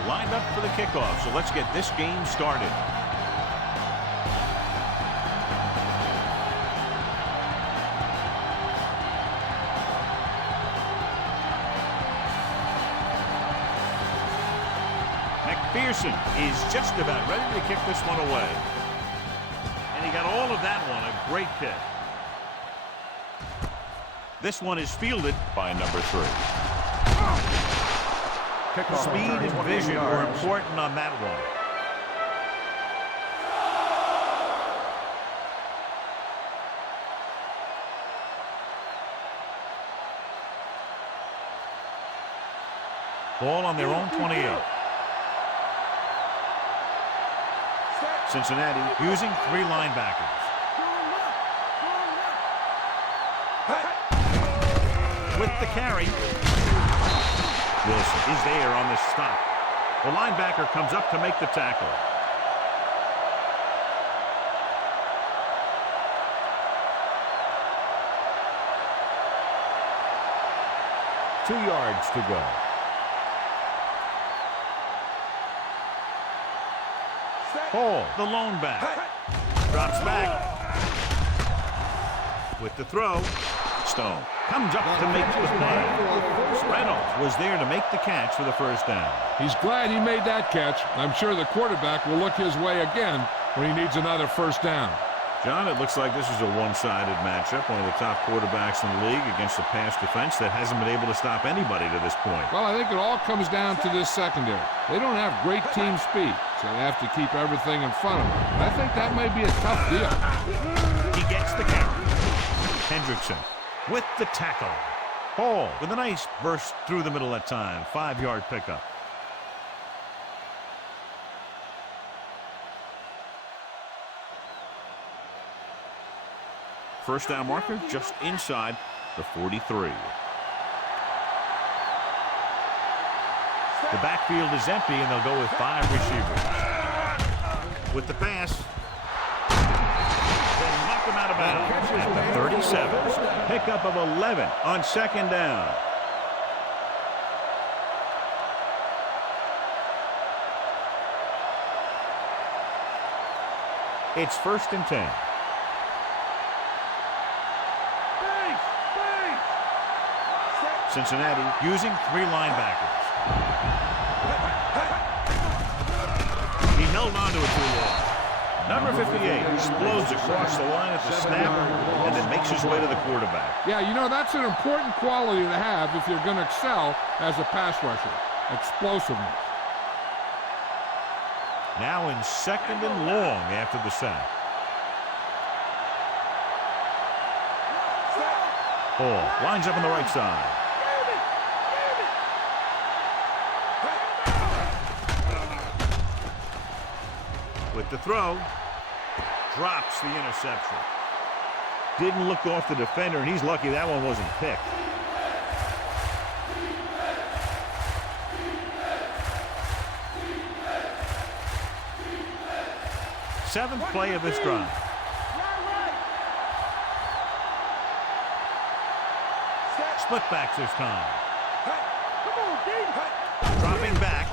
They're lined up for the kickoff, so let's get this game started. McPherson is just about ready to kick this one away. And he got all of that one, a great kick. This one is fielded by number 3. Speed and vision were important on that one. Ball on their own 28. Cincinnati using 3 linebackers. With the carry. Wilson is there on the stop. The linebacker comes up to make the tackle. Two yards to go. Hall, the lone back. Drops back. With the throw. Stone comes up to make the play. Reynolds was there to make the catch for the first down. He's glad he made that catch. I'm sure the quarterback will look his way again when he needs another first down. John, it looks like this is a one-sided matchup. One of the top quarterbacks in the league against a pass defense that hasn't been able to stop anybody to this point. Well, I think it all comes down to this secondary. They don't have great team speed, so they have to keep everything in front of them. I think that may be a tough deal. He gets the carry. Hendrickson with the tackle. Hall with a nice burst through the middle that time. 5-yard pickup. First down marker just inside the 43. The backfield is empty, and they'll go with 5 receivers. With the pass. They knock him out of bounds at the 37. Pickup of 11 on second down. It's 1st and 10. Cincinnati using 3 linebackers. He held on to it too long. Number 58 explodes across the line at the snap and then makes his way to the quarterback. Yeah, you know, that's an important quality to have if you're going to excel as a pass rusher. Explosiveness. Now in 2nd and long after the sack. Hall lines up on the right side. With the throw, drops the interception. Didn't look off the defender, and he's lucky that one wasn't picked. Seventh play of this drive. Split backs this time. Dropping back.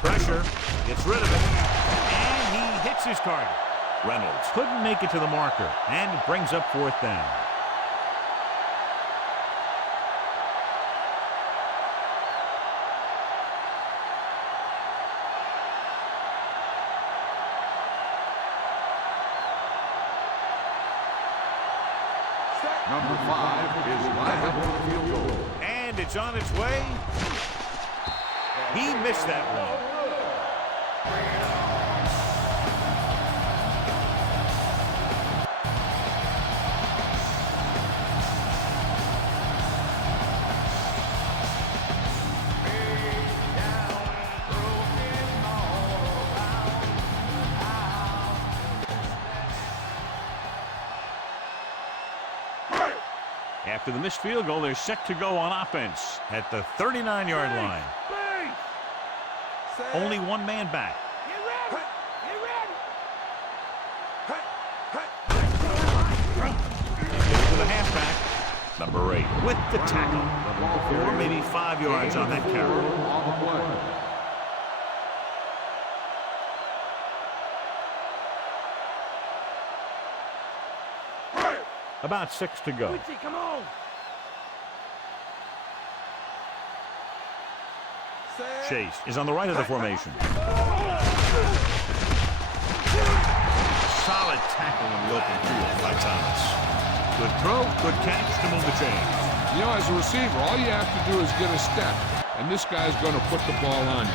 Pressure, gets rid of it, and he hits his target. Reynolds couldn't make it to the marker, and it brings up 4th down. Number 5 is live for the field goal. And it's on its way. He missed that one. After the missed field goal, they're set to go on offense at the 39-yard line. Only one man back. To the halfback, number Number 8 with the tackle. 4, maybe 5 yards on that carry. On the play. About 6 to go. Come on. Chase is on the right of the formation. Solid tackle in the open field by Thomas. Good throw, good catch to move the chains. You know, as a receiver, all you have to do is get a step, and this guy's going to put the ball on you.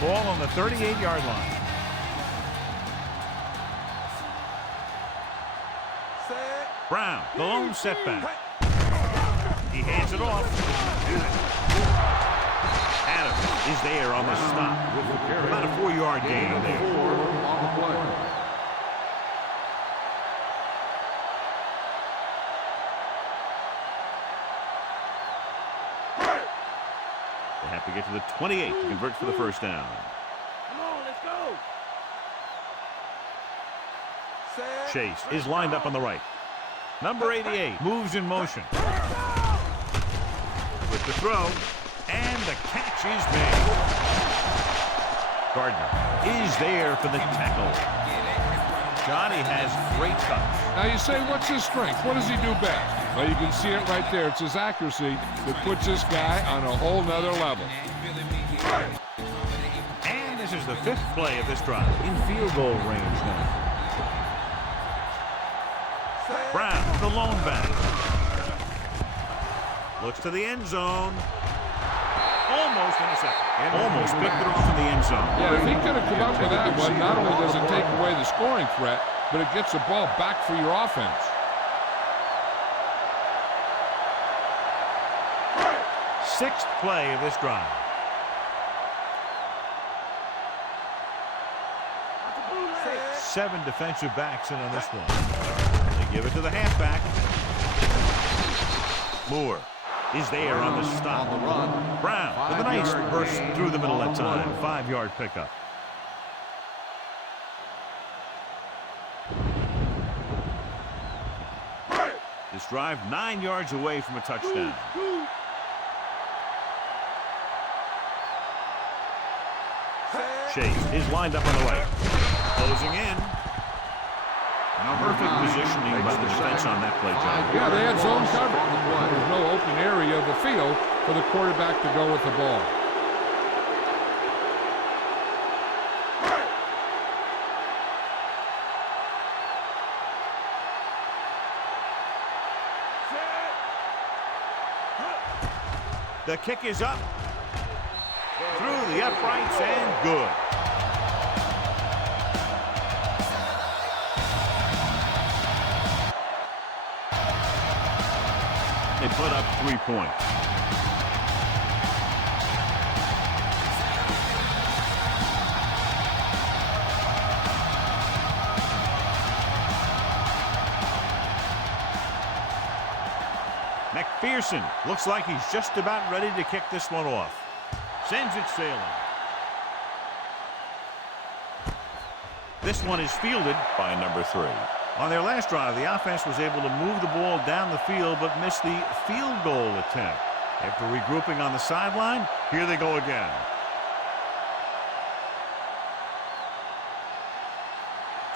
Ball on the 38-yard line. Brown, the lone setback. He hands it off. Adams is there on the stop. With the carry. About a 4-yard gain there. 4 on the play. They have to get to the 28 to convert for the first down. Come on, let's go. Chase is lined up on the right. Number 88 moves in motion. With the throw, and the catch is made. Gardner is there for the tackle. Johnny has great touch. Now you say, what's his strength? What does he do best? Well, you can see it right there. It's his accuracy that puts this guy on a whole nother level. And this is the 5th play of this drive. In field goal range now. Brown, the lone back. Looks to the end zone. Almost intercepted. Almost picked it off in the end zone. Yeah, if he could have come up with that one, not only does it take away the scoring threat, but it gets the ball back for your offense. Sixth play of this drive. Seven defensive backs in on this one. They give it to the halfback. Moore is there on the stop. On the run. Brown with a nice burst through the middle that time. 5-yard pickup. This drive 9 yards away from a touchdown. Chase is lined up on the right. Closing in. Perfect positioning by the defense on that play, John. Yeah, they had zone coverage. There's no open area of the field for the quarterback to go with the ball. The kick is up. Through the uprights and good. They put up 3 points. McPherson looks like he's just about ready to kick this one off. Sends it sailing. This one is fielded by number 3. On their last drive, the offense was able to move the ball down the field but missed the field goal attempt. After regrouping on the sideline, here they go again.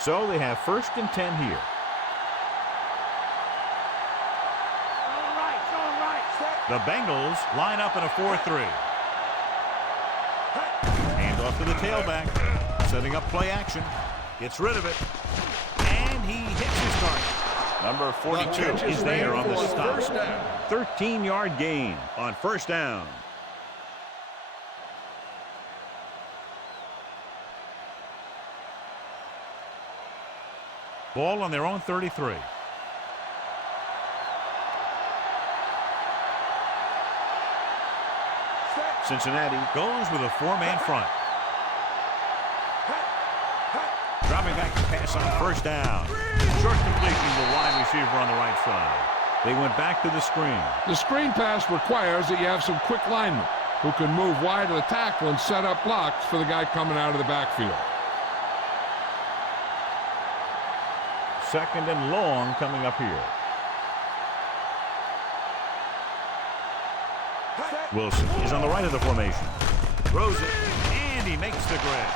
So they have 1st and 10 here. The Bengals line up in a 4-3. Hand off to the tailback. Setting up play action. Gets rid of it. And he hits his target. Number 42 is there on the stop. 13-yard gain on 1st down. Ball on their own 33. Cincinnati goes with a 4-man front. Dropping back to pass on 1st down. Short completion to the wide receiver on the right side. They went back to the screen. The screen pass requires that you have some quick linemen who can move wide of the tackle and set up blocks for the guy coming out of the backfield. Second and long coming up here. Wilson is on the right of the formation. Throws it, and he makes the grab.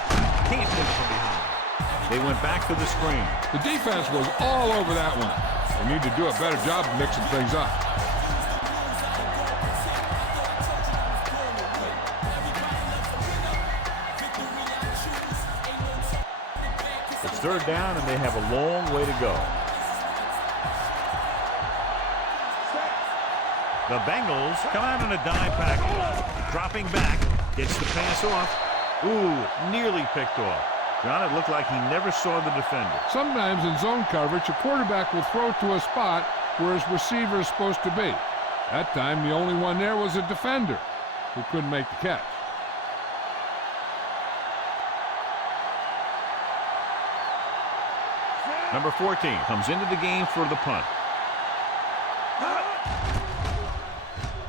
Can't get it from behind. They went back to the screen. The defense was all over that one. They need to do a better job of mixing things up. It's third down, and they have a long way to go. The Bengals come out in a dime package. Dropping back, gets the pass off. Ooh, nearly picked off. John, it looked like he never saw the defender. Sometimes in zone coverage, a quarterback will throw to a spot where his receiver is supposed to be. That time, the only one there was a defender who couldn't make the catch. Number 14 comes into the game for the punt.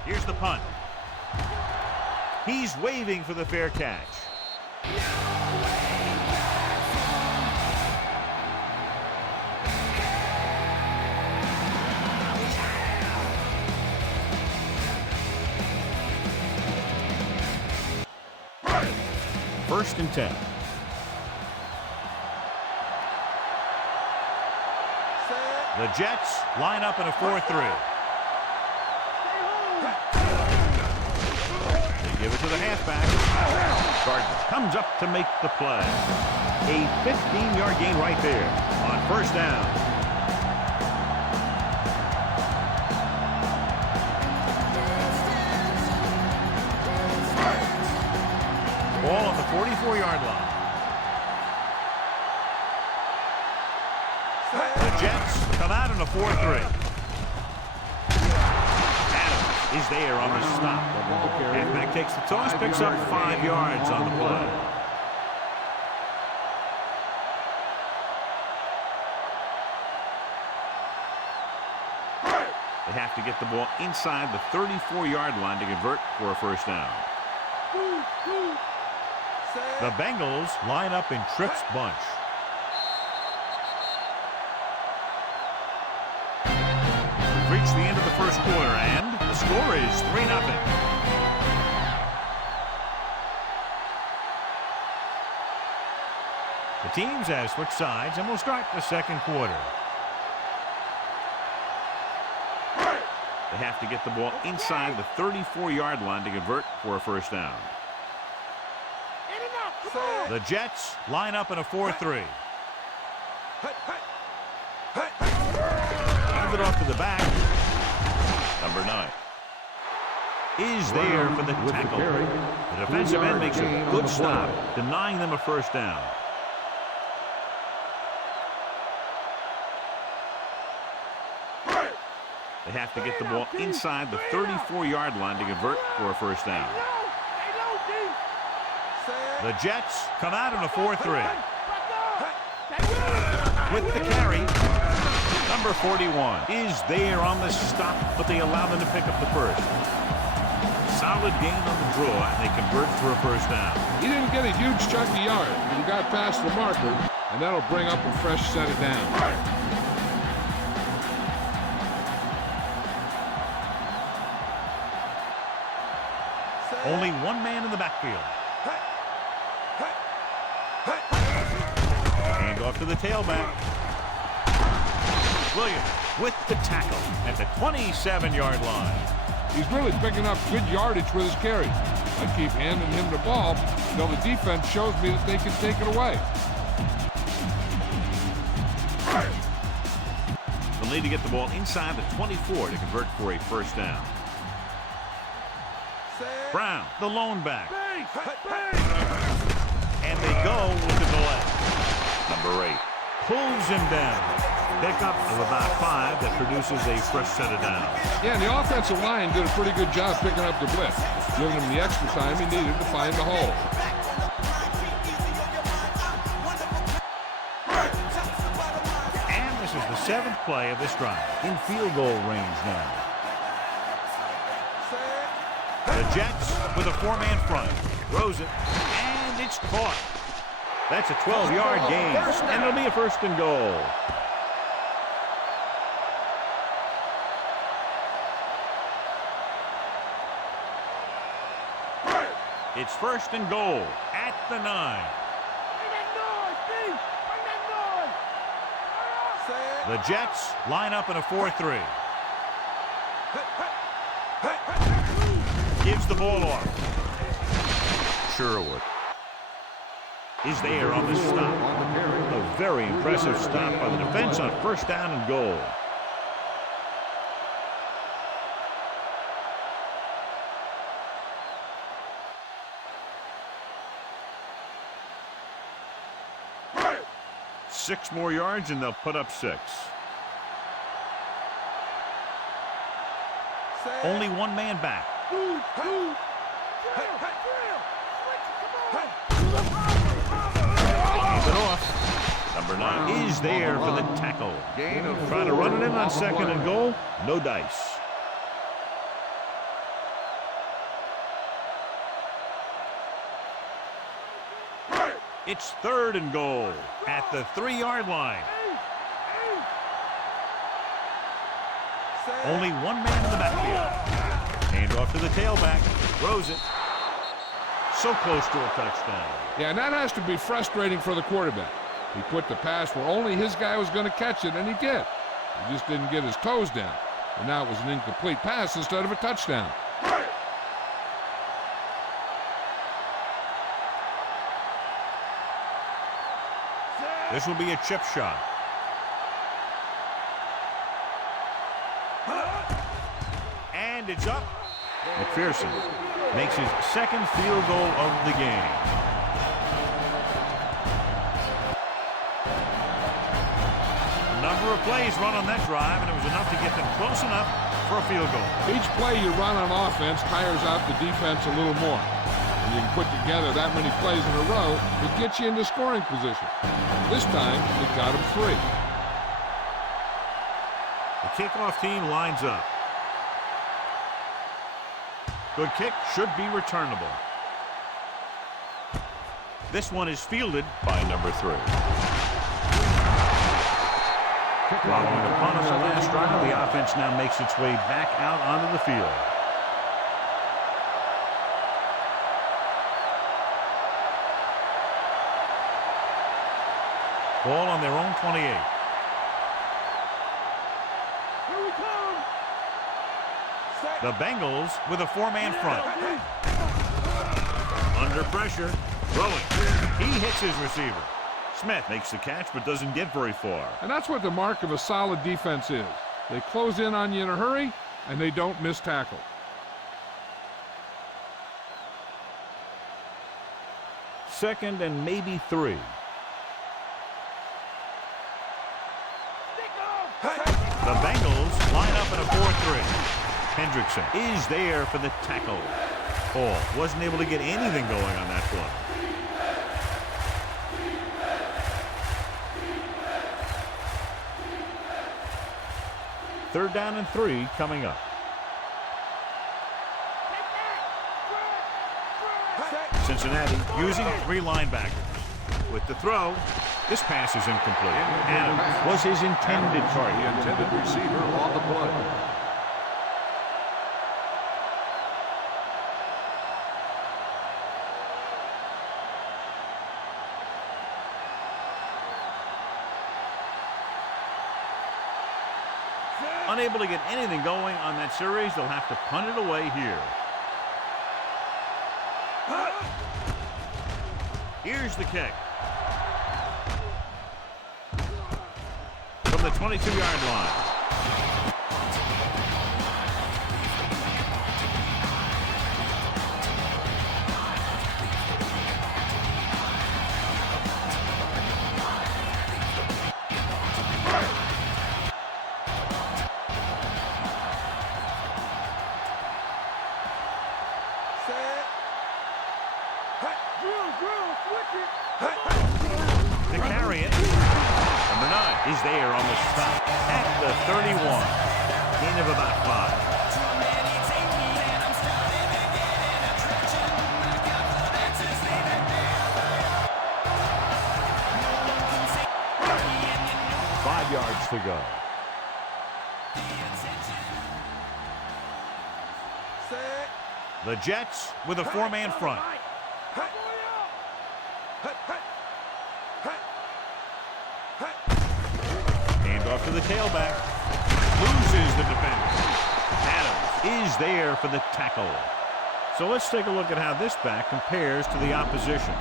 Here's the punt. He's waving for the fair catch. First and 10. The Jets line up in a 4-3. They give it to the halfback. Gardner comes up to make the play. A 15-yard gain right there on first down. Ball on the 44-yard line. The Jets come out in a 4-3. Adams is there on the stop. Halfback takes the toss, picks up 5 yards on the play. They have to get the ball inside the 34-yard line to convert for a first down. The Bengals line up in Tripp's bunch. We've reached the end of the first quarter, and the score is 3-0. The teams have switched sides, and we'll start the second quarter. They have to get the ball inside the 34-yard line to convert for a first down. The Jets line up in a 4-3. Hand it off to the back. Number 9 is there for the tackle. The defensive end makes a good stop, denying them a first down. They have to get the ball inside the 34-yard line to convert for a first down. The Jets come out in a 4-3. With the carry, number 41 is there on the stop, but they allow them to pick up the first. Solid gain on the draw, and they convert for a first down. He didn't get a huge chunk of yard, but he got past the marker, and that'll bring up a fresh set of downs. Only one man in the backfield. Hand off to the tailback. Williams with the tackle at the 27-yard line. He's really picking up good yardage with his carries. I keep handing him the ball until the defense shows me that they can take it away. They'll need to get the ball inside the 24 to convert for a first down. Brown, the lone back. And they go with the delay. Number 8 pulls him down. Pickup of about 5 that produces a fresh set of downs. Yeah, and the offensive line did a pretty good job picking up the blitz, giving him the extra time he needed to find the hole. And this is the 7th play of this drive. In field goal range now. The Jets with a 4-man front. Throws it, and it's caught. That's a 12-yard gain, and it'll be a first and goal. It's first and goal at the 9. Bring that noise, D! Bring that noise! The Jets line up in a 4-3. Gives the ball off. Sherwood Is there on the stop. on the carry. A very impressive stop by the defense on first down and goal. Six more yards and they'll put up 6. Only one man back. Hands it off. Number 9 is there for the tackle. Gain of Trying to 4 run it in on the second play. and goal. No dice. It's third and goal at the 3-yard line. Only one man in the backfield. Hand off to the tailback. Throws it. So close to a touchdown. Yeah, and that has to be frustrating for the quarterback. He put the pass where only his guy was going to catch it, and he did. He just didn't get his toes down. And now it was an incomplete pass instead of a touchdown. This will be a chip shot. And it's up. McPherson makes his second field goal of the game. A number of plays run on that drive, and it was enough to get them close enough for a field goal. Each play you run on offense tires out the defense a little more. When you can put together that many plays in a row, it gets you into scoring position. This time, it got him 3. The kickoff team lines up. Good kick, should be returnable. This one is fielded by number 3. Following the punt on the last drive, the offense now makes its way back out onto the field. Ball on their own 28. Here we come! The Bengals with a 4-man front. Under pressure. Throwing. He hits his receiver. Smith makes the catch but doesn't get very far. And that's what the mark of a solid defense is. They close in on you in a hurry, and they don't miss tackle. Second and maybe 3. The Bengals line up in a 4-3. Hendrickson is there for the tackle. Hall wasn't able to get anything going on that play. Third down and 3 coming up. Cincinnati using 3 linebackers. With the throw, this pass is incomplete. Adams was his intended The target. intended receiver on the play. Unable to get anything going on that series, they'll have to punt it away here. Here's the kick. From the 22-yard line. To carry it. Number 9 is there on the stop at the 31. Gain of about 5. Yards to go. The Jets with a 4-man front. Off to the tailback. Loses the defender. Adams is there for the tackle. So let's take a look at how this back compares to the opposition.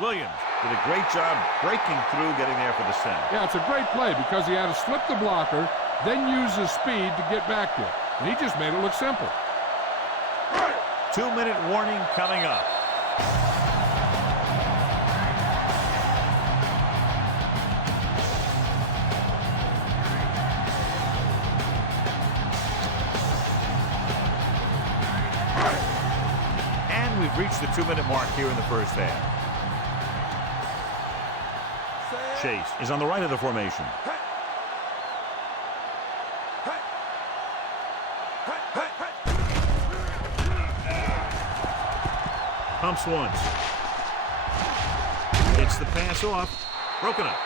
Williams did a great job breaking through, getting there for the center. Yeah, it's a great play because he had to slip the blocker, then use his speed to get back there. And he just made it look simple. 2-minute warning coming up. And we've reached the 2-minute mark here in the first half. Chase is on the right of the formation. Pumps once. Gets the pass off. Broken up.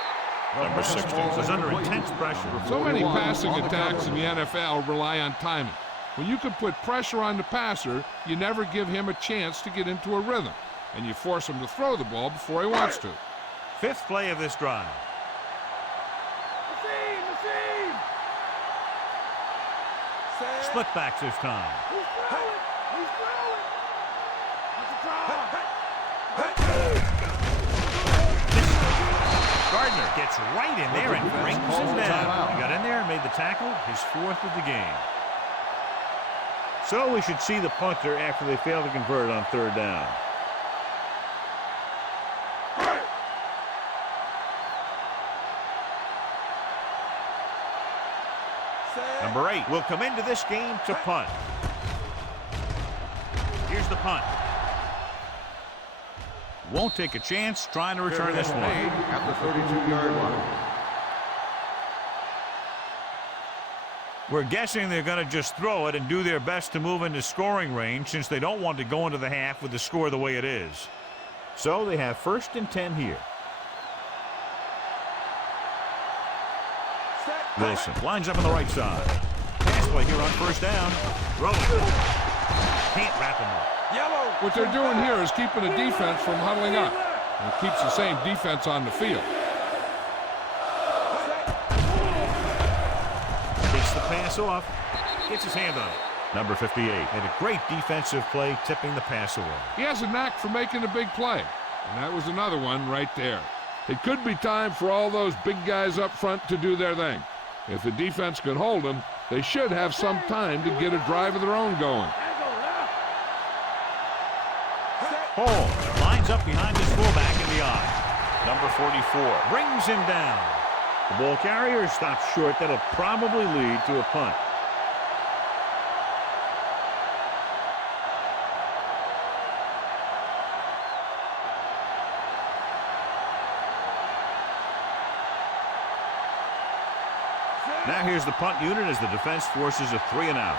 Number 60 was under intense pressure. So many passing attacks in the NFL rely on timing. When you can put pressure on the passer, you never give him a chance to get into a rhythm, and you force him to throw the ball before he wants to. Fifth play of this drive. Split backs this time. Gardner gets right in there and brings him down. He got in there and made the tackle, his fourth of the game. So we should see the punter after they fail to convert on third down. Number 8 will come into this game to punt. Here's the punt. Won't take a chance trying to return this one. At the 32-yard line. We're guessing they're going to just throw it and do their best to move into scoring range since they don't want to go into the half with the score the way it is. So they have 1st and 10 here. Wilson lines up on the right side. Pass play here on first down. Rolling. Can't wrap him up. What they're doing here is keeping the defense from huddling up. And it keeps the same defense on the field. Takes the pass off. Gets his hand on it. Number 58 made a great defensive play, tipping the pass away. He has a knack for making a big play. And that was another one right there. It could be time for all those big guys up front to do their thing. If the defense can hold them, they should have some time to get a drive of their own going. Hall lines up behind his fullback in the eye. Number 44 brings him down. The ball carrier stops short. That'll probably lead to a punt. Now here's the punt unit as the defense forces a 3 and out.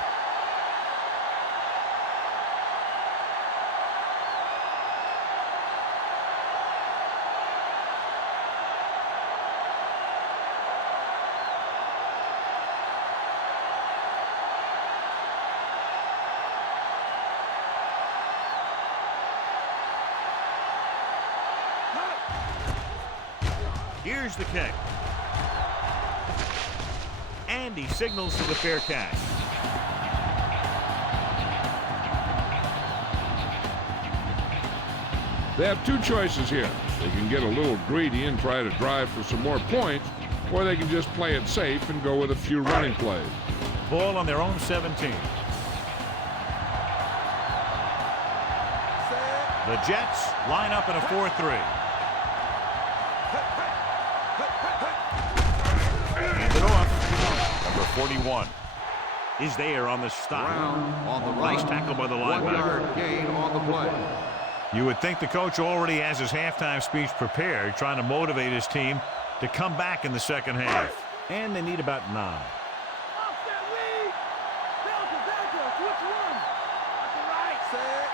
Here's the kick. And he signals for the fair catch. They have two choices here. They can get a little greedy and try to drive for some more points, or they can just play it safe and go with a few running plays. Ball on their own 17. The Jets line up in a 4-3. Hand it off. Number 41 is there on the stop. On the nice tackle by the linebacker. 1 yard gain on the play. You would think the coach already has his halftime speech prepared, trying to motivate his team to come back in the second half. And they need about 9.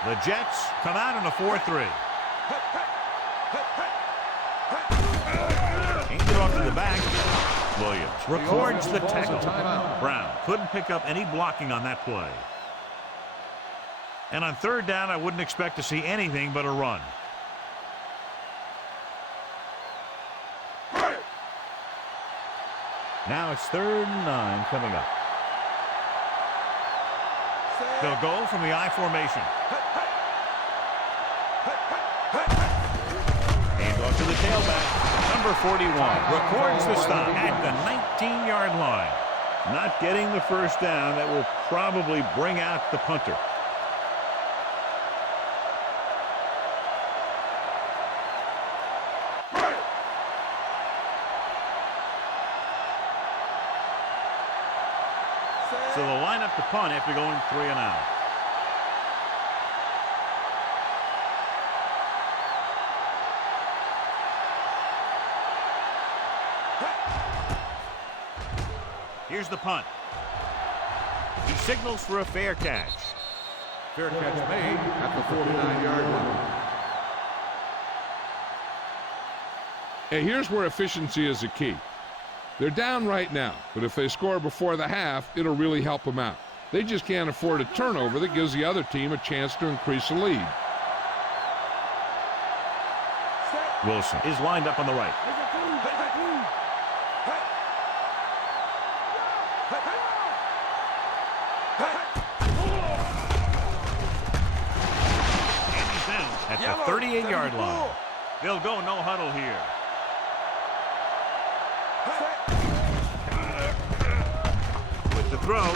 The Jets come out in a 4-3. Aimed it off to the back. Williams records the tackle. Brown couldn't pick up any blocking on that play. And on third down, I wouldn't expect to see anything but a run. Now it's 3rd and 9 coming up. They'll go from the I formation. Aimed off to the tailback. Number 41 records the stop at the 19-yard line. Not getting the first down. That will probably bring out the punter. So they'll line up to punt after going 3 and out. Here's the punt. He signals for a fair catch. Fair catch made at the 49-yard line. Hey, here's where efficiency is a key. They're down right now, but if they score before the half, it'll really help them out. They just can't afford a turnover that gives the other team a chance to increase the lead. Wilson is lined up on the right. And he's down at the 38-yard line. They'll go no huddle here. With the throw,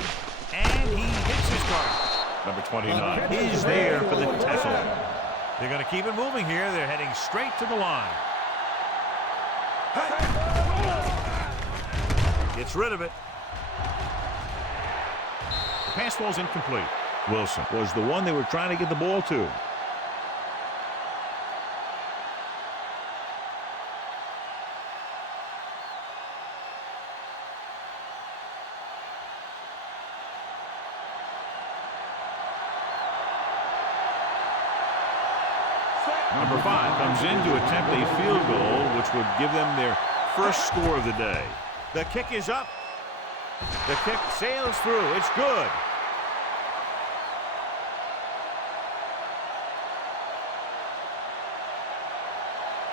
and he hits his target. Number 29 is there for the tackle. They're going to keep it moving here. They're heading straight to the line. Gets rid of it. The pass ball's incomplete. Wilson was the one they were trying to get the ball to. Number 5 comes in to attempt a field goal, which would give them their first score of the day. The kick is up. The kick sails through. It's good.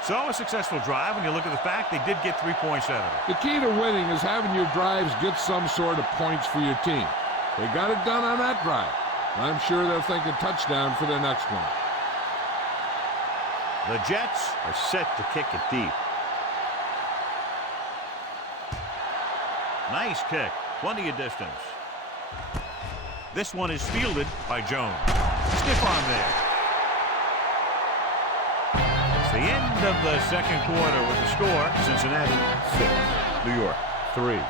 So a successful drive when you look at the fact they did get 3 points out of it. The key to winning is having your drives get some sort of points for your team. They got it done on that drive. I'm sure they'll think a touchdown for their next one. The Jets are set to kick it deep. Nice kick. Plenty of distance. This one is fielded by Jones. Stiff arm there. It's the end of the second quarter with the score. Cincinnati 6, New York 3.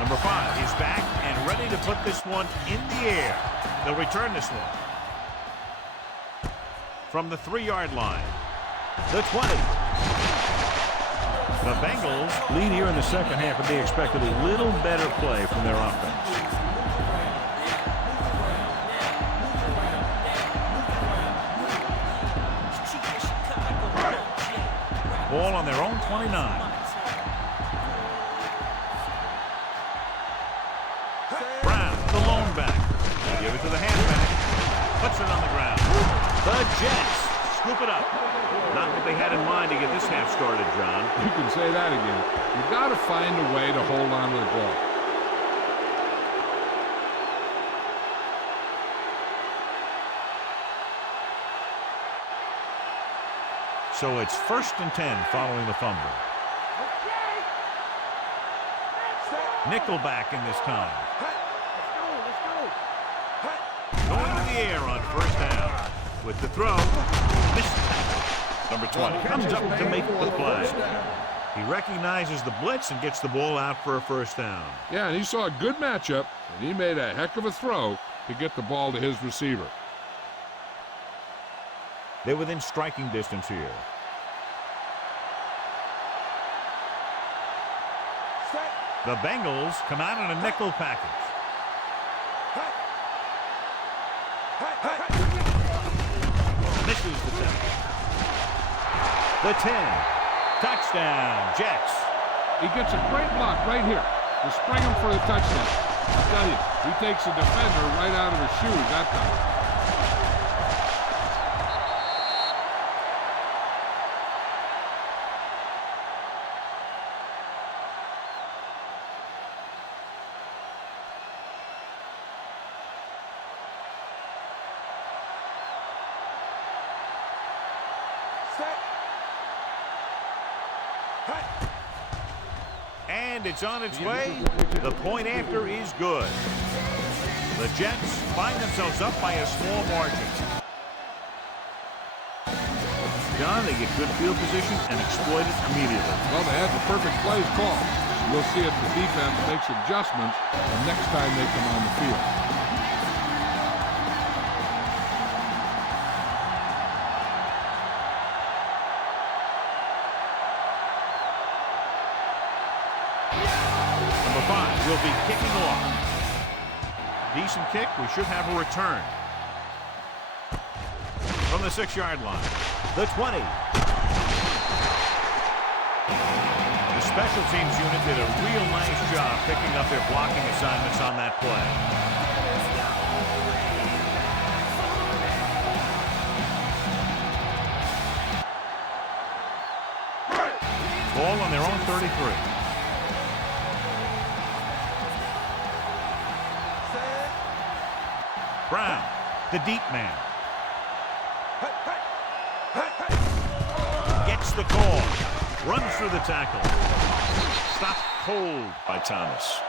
Number 5 is back and ready to put this one in the air. They'll return this one from the 3-yard line. The 20. The Bengals lead here in the second half, but they expected a little better play from their offense. Ball on their own 29. Give it to the halfback. Puts it on the ground. The Jets scoop it up. Not what they had in mind to get this half started, John. You can say that again. You've got to find a way to hold on to the ball. So it's 1st and 10 following the fumble. Nickelback in this time. Going to the air on 1st down. With the throw. Missed. Number 20 comes up to make the play. He recognizes the blitz and gets the ball out for a first down. Yeah, and he saw a good matchup, and he made a heck of a throw to get the ball to his receiver. They're within striking distance here. The Bengals come out in a nickel package. Misses the tackle. The 10. Touchdown, Jets. He gets a great block right here to spring him for the touchdown. I tell you, he takes a defender right out of his shoes that time. And it's on its way. The point after is good. The Jets find themselves up by a small margin. John, they get good field position and exploit it immediately. Well, they had the perfect plays called. We'll see if the defense makes adjustments the next time they come on the field. Number 5 will be kicking off. Decent kick. We should have a return. From the 6-yard line. The 20. The special teams unit did a real nice job picking up their blocking assignments on that play. Ball on their own 33. Brown, the deep man. Gets the call. Runs through the tackle. Stopped cold by Thomas.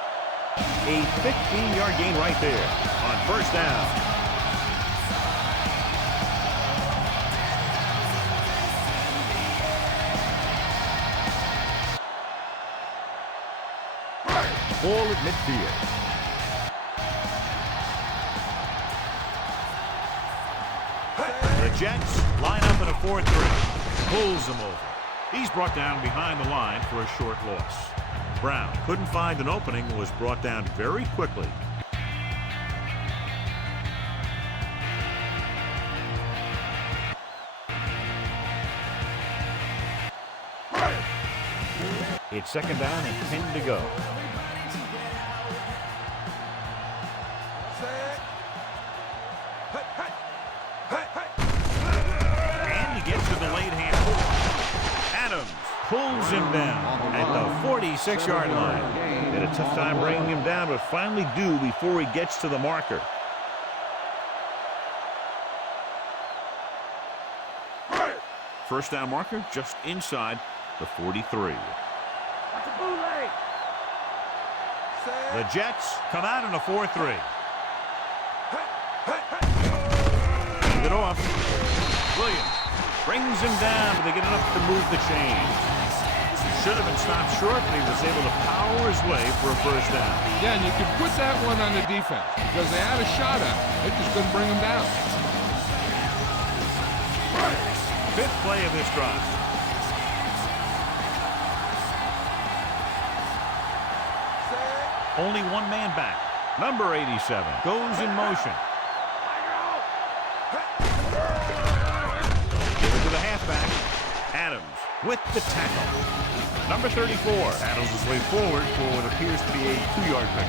A 15-yard gain right there on first down. Ball at midfield. The Jets line up in a 4-3. Pulls him over. He's brought down behind the line for a short loss. Brown couldn't find an opening and was brought down very quickly. It's second down and 10 to go. Pulls him down at the 46-yard line. Had a tough time bringing him down, but finally do before he gets to the marker. First down marker just inside the 43. The Jets come out in a 4-3. Hand it off. Williams brings him down, but they get enough to move the chains. Should have been stopped short, but he was able to power his way for a first down. Yeah, and you could put that one on the defense because they had a shot at him. They just couldn't bring him down. Fifth play of this drive. Only one man back. Number 87 goes in motion. Give it to the halfback. Adams with the tackle. Number 34 paddles his way forward for what appears to be a 2-yard pickup.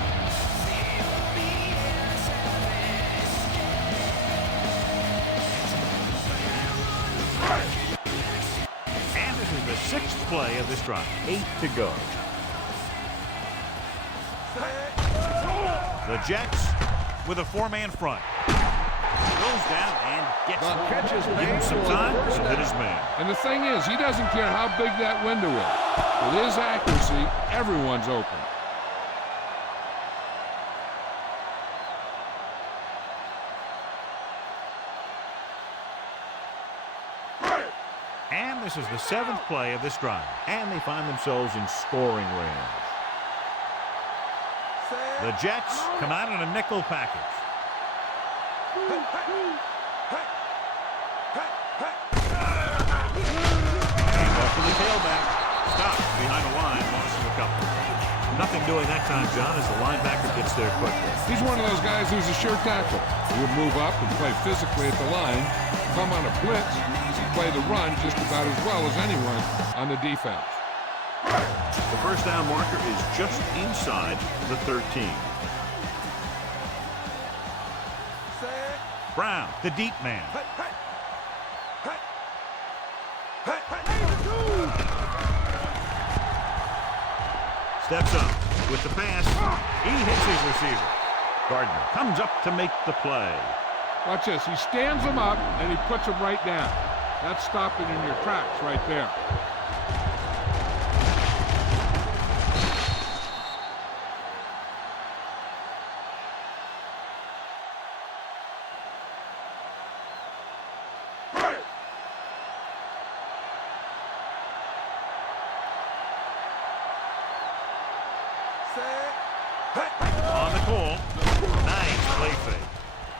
And this is the 6th play of this drive. 8 to go. The Jets with a 4-man front. Goes down and gets it. Give him some time to hit his man. And the thing is, he doesn't care how big that window is. With his accuracy, everyone's open. And this is the 7th play of this drive. And they find themselves in scoring range. The Jets come out in a nickel package. For the tailback. Stop behind the line. Loss of a couple. Nothing doing that time, John, as the linebacker gets there quickly. He's one of those guys who's a sure tackle. He'll move up and play physically at the line, come on a blitz, and play the run just about as well as anyone on the defense. The first down marker is just inside the 13. Brown, the deep man. Steps up with the pass. He hits his receiver. Gardner comes up to make the play. Watch this. He stands him up, and he puts him right down. That's stopping in your tracks right there. On the call. Nice play fake.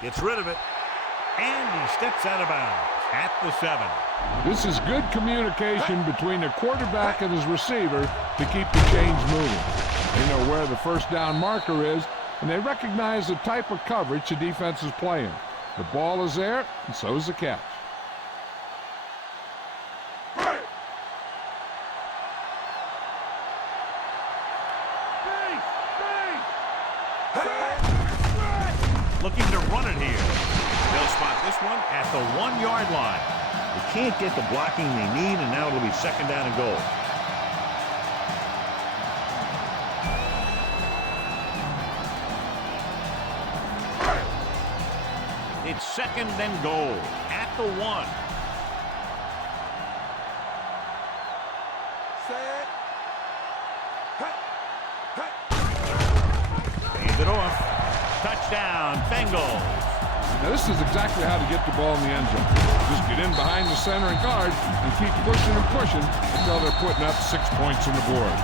Gets rid of it. And he steps out of bounds at the 7. This is good communication between the quarterback and his receiver to keep the chains moving. They know where the first down marker is, and they recognize the type of coverage the defense is playing. The ball is there, and so is the catch. Looking to run it here. They'll spot this one at the 1-yard line. They can't get the blocking they need, and now it'll be 2nd down and goal. It's 2nd and goal at the 1. Hand it off. Touchdown, Bengals. Now this is exactly how to get the ball in the end zone. Just get in behind the center and guard and keep pushing and pushing until they're putting up 6 points on the board.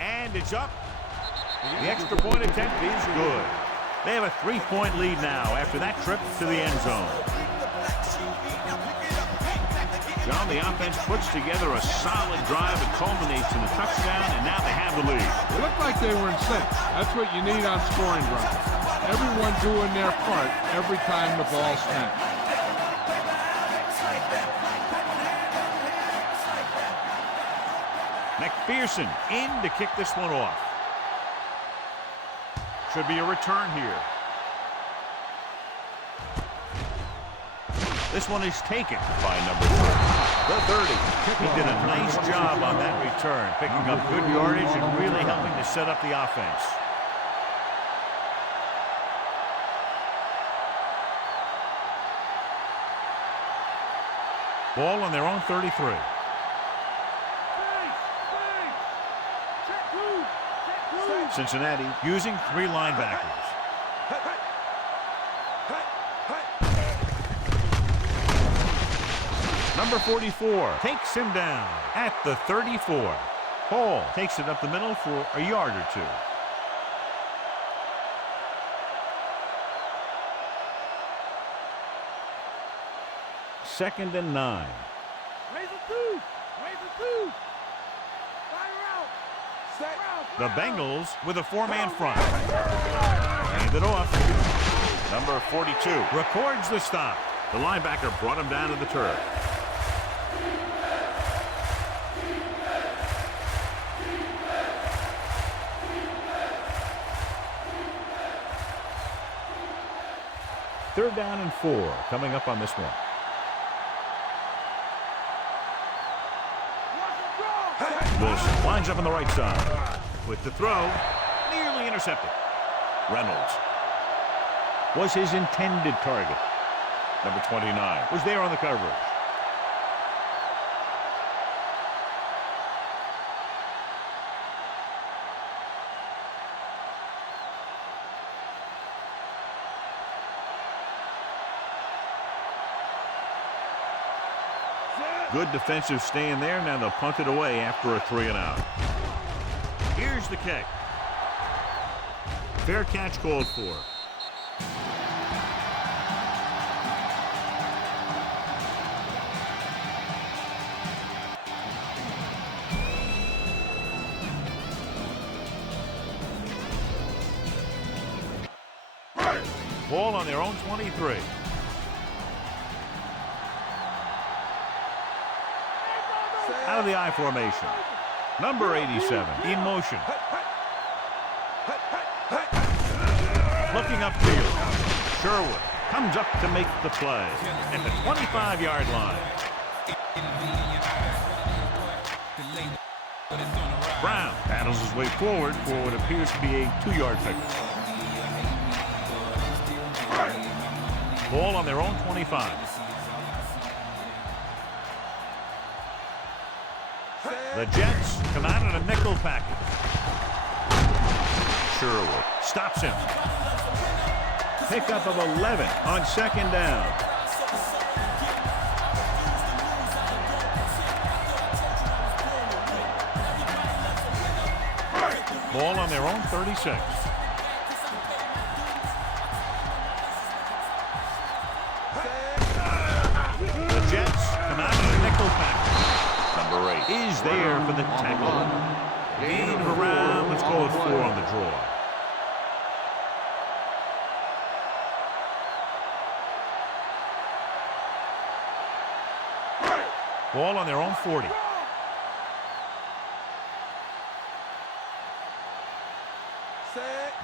And it's up. The extra point attempt is good. They have a 3-point lead now after that trip to the end zone. John, the offense puts together a solid drive that culminates in a touchdown, and now they have the lead. It looked like they were in sync. That's what you need on scoring drives. Everyone doing their part every time the ball snaps. McPherson in to kick this one off. Should be a return here. This one is taken by number 3. The 30. He did a nice job on that return, picking up good yardage and really helping to set up the offense. Ball on their own 33. Cincinnati using 3 linebackers. Number 44 takes him down at the 34. Hall takes it up the middle for a yard or 2. Second and 9. Raise the 2. Raise the 2. Fire out. Set. The Bengals with a 4-man front. Hand it off. Number 42 records the stop. The linebacker brought him down to the turf. 3rd down and 4 coming up on this one. Wilson lines up on the right side. With the throw, nearly intercepted. Reynolds was his intended target. Number 29 was there on the coverage. Good defensive stand there. Now they'll punt it away after a 3-and-out. Here's the kick. Fair catch called for. Ball on their own 23. Out of the I formation. Number 87 in motion. Looking upfield. Sherwood comes up to make the play at the 25-yard line. Brown paddles his way forward for what appears to be a 2-yard pickup. Ball on their own 25. The Jets come out in a nickel package. Sherwood stops him. Pickup of 11 on 2nd down. Ball on their own 36. The Jets come out in a nickel package. Number 8 is there for the tackle. Gain of around. Let's go with 4 on the draw. Ball on their own 40.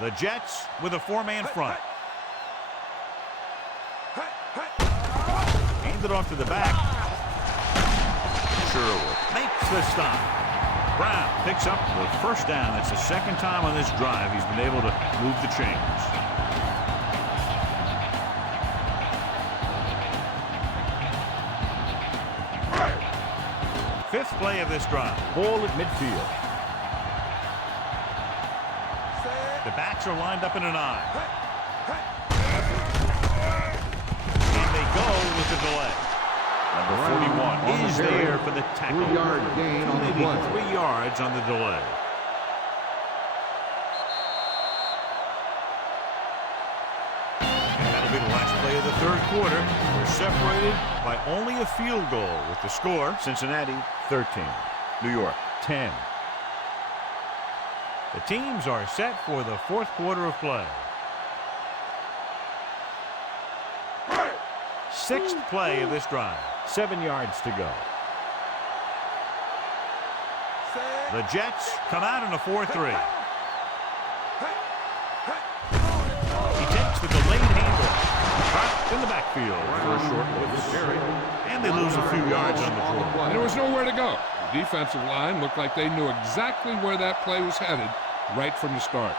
The Jets with a 4-man front. Hand it off to the back. Sherwood makes the stop. Brown picks up the 1st down. That's the 2nd time on this drive he's been able to move the chains. Fifth play of this drive. Ball at midfield. The backs are lined up in an I. And they go with the delay. Number 41 is there for the tackle. 3-yard gain on the play. 3 yards on the delay. And that'll be the last play of the 3rd quarter. We're separated by only a field goal with the score Cincinnati 13, New York 10. The teams are set for the 4th quarter of play. 6th play of this drive. 7 yards to go. The Jets come out in a 4-3. He takes the delayed handoff. Dropped in the backfield for a short loss. And they lose a few yards on the draw. There was nowhere to go. The defensive line looked like they knew exactly where that play was headed right from the start.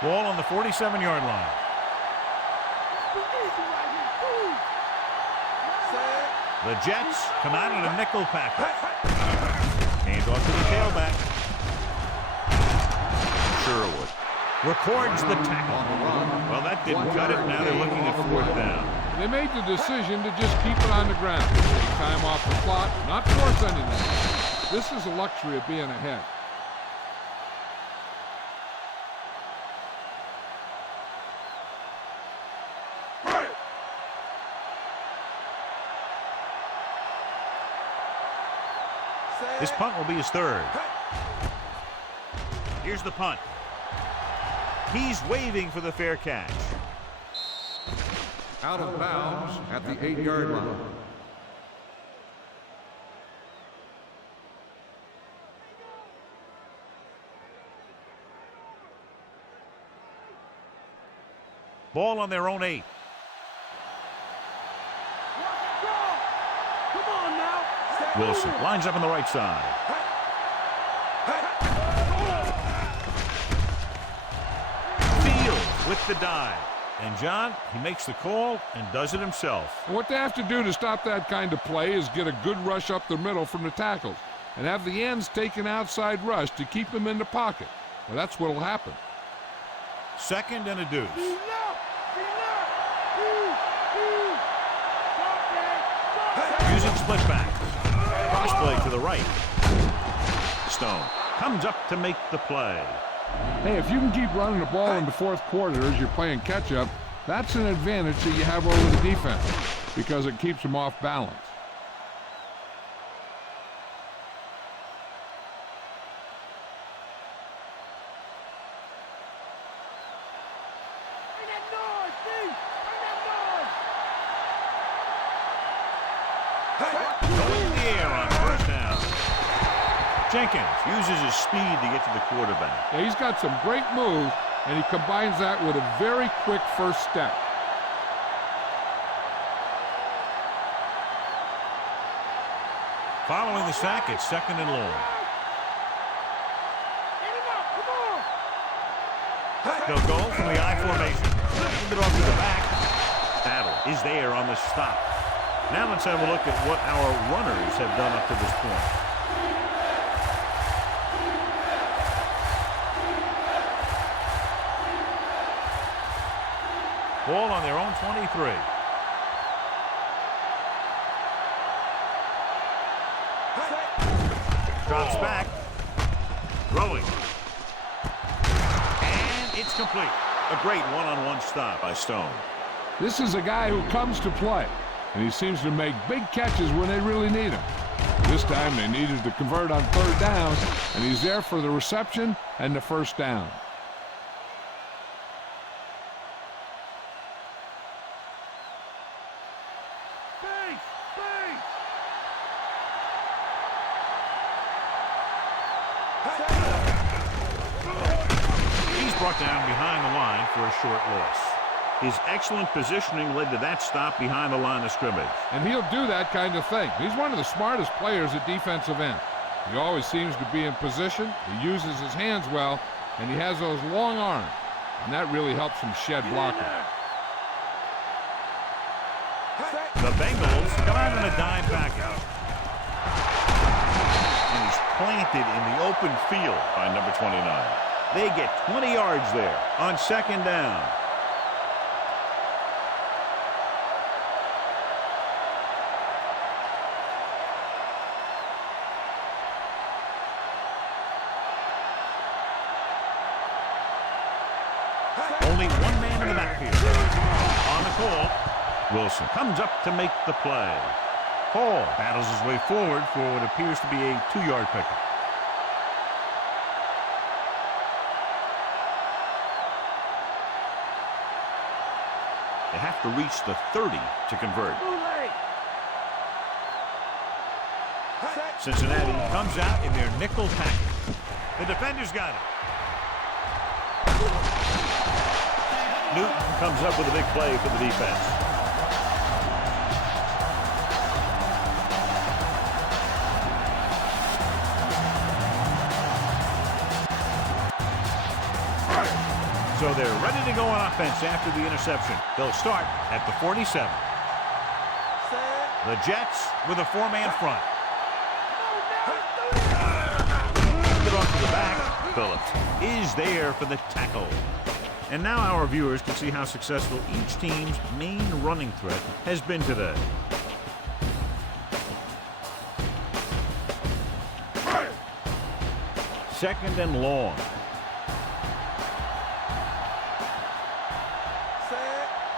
Ball on the 47-yard line. The Jets come out in a nickel package. Hands off to the tailback. Sherwood records the tackle. Well, that didn't cut it. Now they're looking at 4th down. They made the decision to just keep it on the ground. Take time off the clock, not force anything. This is a luxury of being ahead. This punt will be his 3rd. Here's the punt. He's waving for the fair catch. Out of bounds at the 8-yard line. Ball on their own 8. Come on now. Wilson lines up on the right side. Fields with the dive. And John, he makes the call and does it himself. What they have to do to stop that kind of play is get a good rush up the middle from the tackles and have the ends take an outside rush to keep them in the pocket. Well, that's what will happen. Second and a deuce. Using split back. Cross play to the right. Stone comes up to make the play. Hey, if you can keep running the ball in the fourth quarter as you're playing catch-up, that's an advantage that you have over the defense because it keeps them off balance. Going in the air on first down. Jenkins uses his speed to get to the quarterback. Yeah, he's got some great moves, and he combines that with a very quick first step. Following the sack, it's second and long. They'll go from the I formation. Hand it off to the back. Battle is there on the stop. Now let's have a look at what our runners have done up to this point. Ball on their own 23. Drops back. Throwing. And it's complete. A great one-on-one stop by Stone. This is a guy who comes to play, and he seems to make big catches when they really need him. This time they needed to convert on third down, and he's there for the reception and the first down. He's brought down behind the line for a short loss. His excellent positioning led to that stop behind the line of scrimmage. And he'll do that kind of thing. He's one of the smartest players at defensive end. He always seems to be in position. He uses his hands well, and he has those long arms. And that really helps him shed blocking. The Bengals come out in a dime package. And he's planted in the open field by number 29. They get 20 yards there on second down. Only one man in the backfield. On the call, Wilson comes up to make the play. Hall battles his way forward for what appears to be a 2-yard pickup. They have to reach the 30 to convert. Cincinnati comes out in their nickel package. The defender's got it. Newton comes up with a big play for the defense. So they're ready to go on offense after the interception. They'll start at the 47. The Jets with a 4-man front. Get off to the back. Phillips is there for the tackle. And now our viewers can see how successful each team's main running threat has been today. Second and long.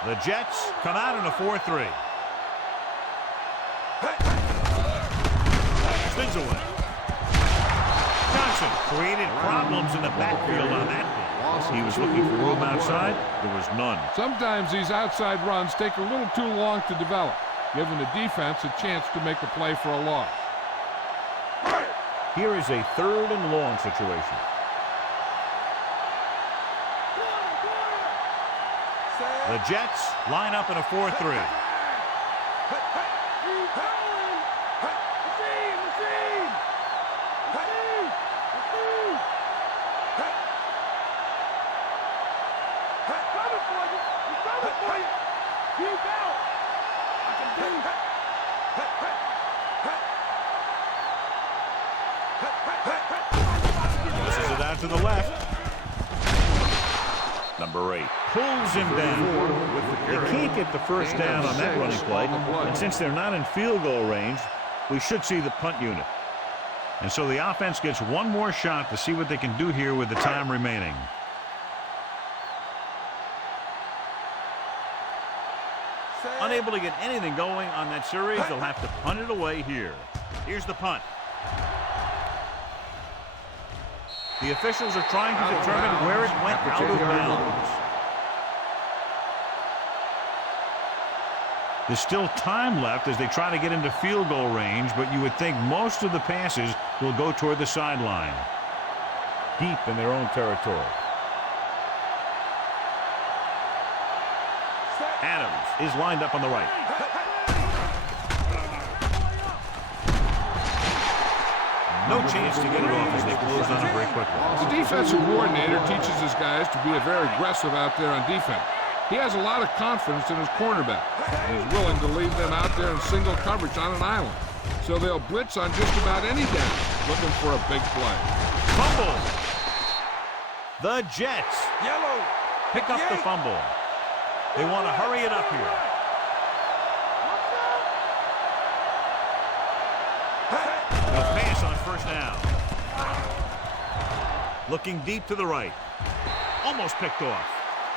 The Jets come out in a 4-3. Spins away. Johnson created problems in the backfield on that one. He was looking for room outside. There was none. Sometimes these outside runs take a little too long to develop, giving the defense a chance to make a play for a loss. Here is a 3rd and long situation. Set. The Jets line up in a 4-3. Misses it out to the left. Number 8 pulls him down. They can't get the first down on that running play, and since they're not in field goal range, we should see the punt unit. And so the offense gets one more shot to see what they can do here with the time remaining. Unable to get anything going on that series, they'll have to punt it away here. Here's the punt. The officials are trying to determine where it went out of bounds. There's still time left as they try to get into field goal range, but you would think most of the passes will go toward the sideline, deep in their own territory. Adams is lined up on the right. No chance to get it off as they close on him very quickly. The defensive coordinator teaches his guys to be very aggressive out there on defense. He has a lot of confidence in his cornerback and is willing to leave them out there in single coverage on an island. So they'll blitz on just about any down, looking for a big play. Fumble. The Jets pick up the fumble. They want to hurry it up here. They'll pass on first down. Looking deep to the right. Almost picked off.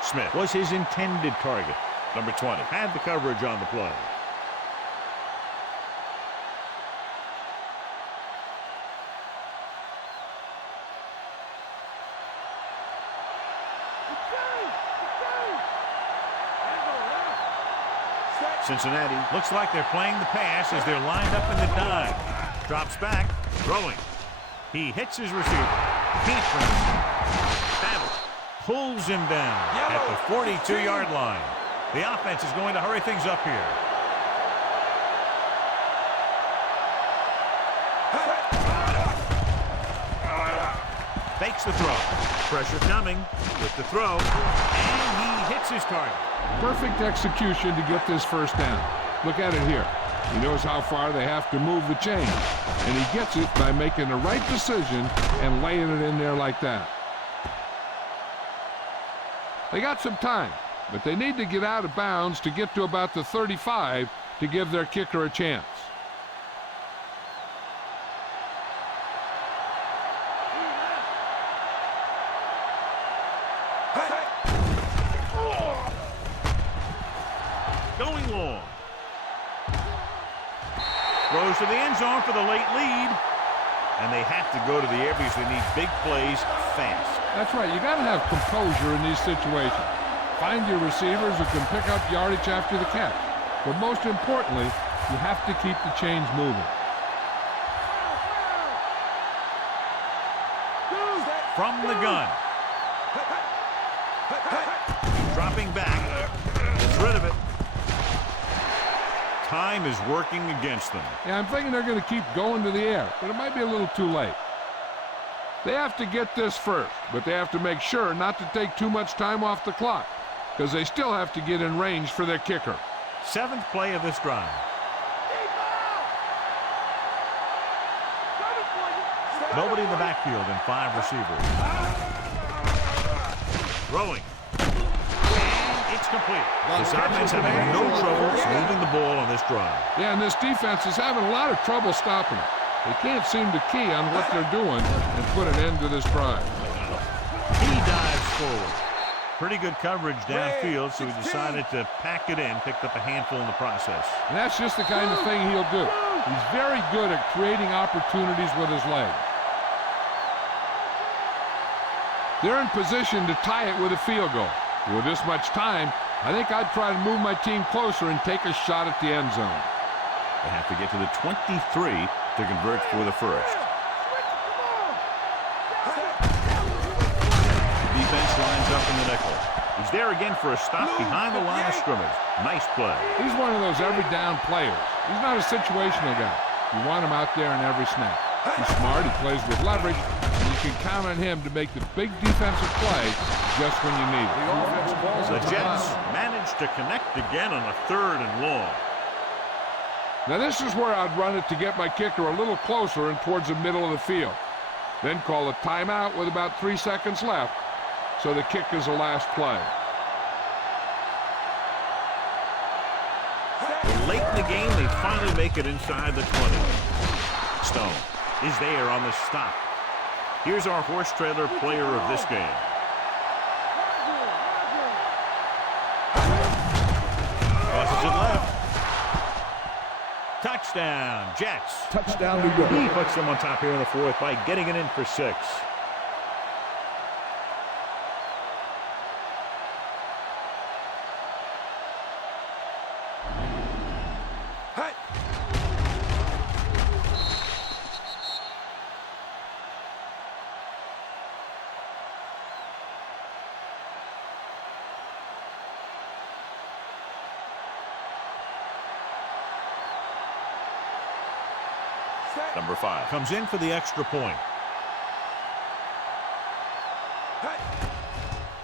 Smith was his intended target. Number 20 had the coverage on the play. Cincinnati looks like they're playing the pass as they're lined up in the dime. Drops back, throwing. He hits his receiver. Can't bring him. Battle pulls him down at the 42-yard line. The offense is going to hurry things up here. Fakes the throw. Pressure coming with the throw, and he hits his target. Perfect execution to get this first down. Look at it here. He knows how far they have to move the chain, and he gets it by making the right decision and laying it in there like that. They got some time, but they need to get out of bounds to get to about the 35 to give their kicker a chance. Going long. Throws to the end zone for the late lead. And they have to go to the air because they need big plays fast. That's right. You got to have composure in these situations. Find your receivers who can pick up yardage after the catch. But most importantly, you have to keep the chains moving. From the gun. Dropping back. Gets rid of it. Time is working against them. Yeah, I'm thinking they're going to keep going to the air, but it might be a little too late. They have to get this first, but they have to make sure not to take too much time off the clock because they still have to get in range for their kicker. 7th play of this drive. Nobody in the backfield and 5 receivers. Throwing. It's complete. This offense having no trouble moving the ball on this drive. Yeah, and this defense is having a lot of trouble stopping it. They can't seem to key on what they're doing and put an end to this drive. He dives forward. Pretty good coverage downfield, so he decided to pack it in, picked up a handful in the process. And that's just the kind of thing he'll do. He's very good at creating opportunities with his legs. They're in position to tie it with a field goal. With this much time, I think I'd try to move my team closer and take a shot at the end zone. They have to get to the 23 to convert for the first. Defense lines up in the nickel. He's there again for a stop behind the line of scrimmage. Nice play. He's one of those every down players. He's not a situational guy. You want him out there in every snap. He's smart, he plays with leverage, and you can count on him to make the big defensive play just when you need it. The Jets managed to connect again on a 3rd and long. Now this is where I'd run it to get my kicker a little closer and towards the middle of the field. Then call a timeout with about 3 seconds left, so the kick is the last play. Late in the game, they finally make it inside the 20. Stone is there on the stop. Here's our horse trailer player of this game. Crosses it left. Touchdown, Jets. Touchdown, New York. He puts them on top here in the 4th by getting it in for 6. Number 5 comes in for the extra point.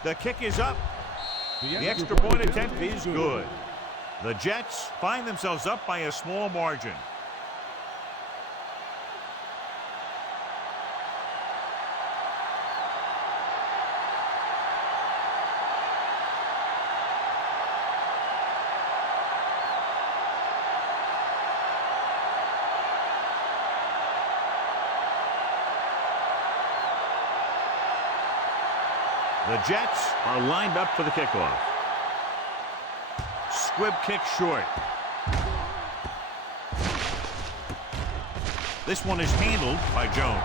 The kick is up. The extra point attempt is good. The Jets find themselves up by a small margin. The Jets are lined up for the kickoff. Squib kick short. This one is handled by Jones.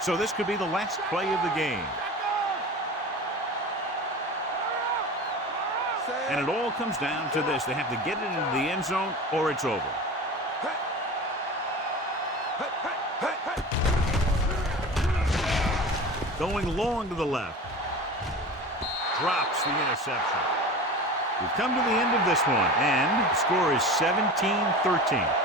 So this could be the last play of the game. And it all comes down to this. They have to get it into the end zone or it's over. Going long to the left. Drops the interception. We've come to the end of this one, and the score is 17-13.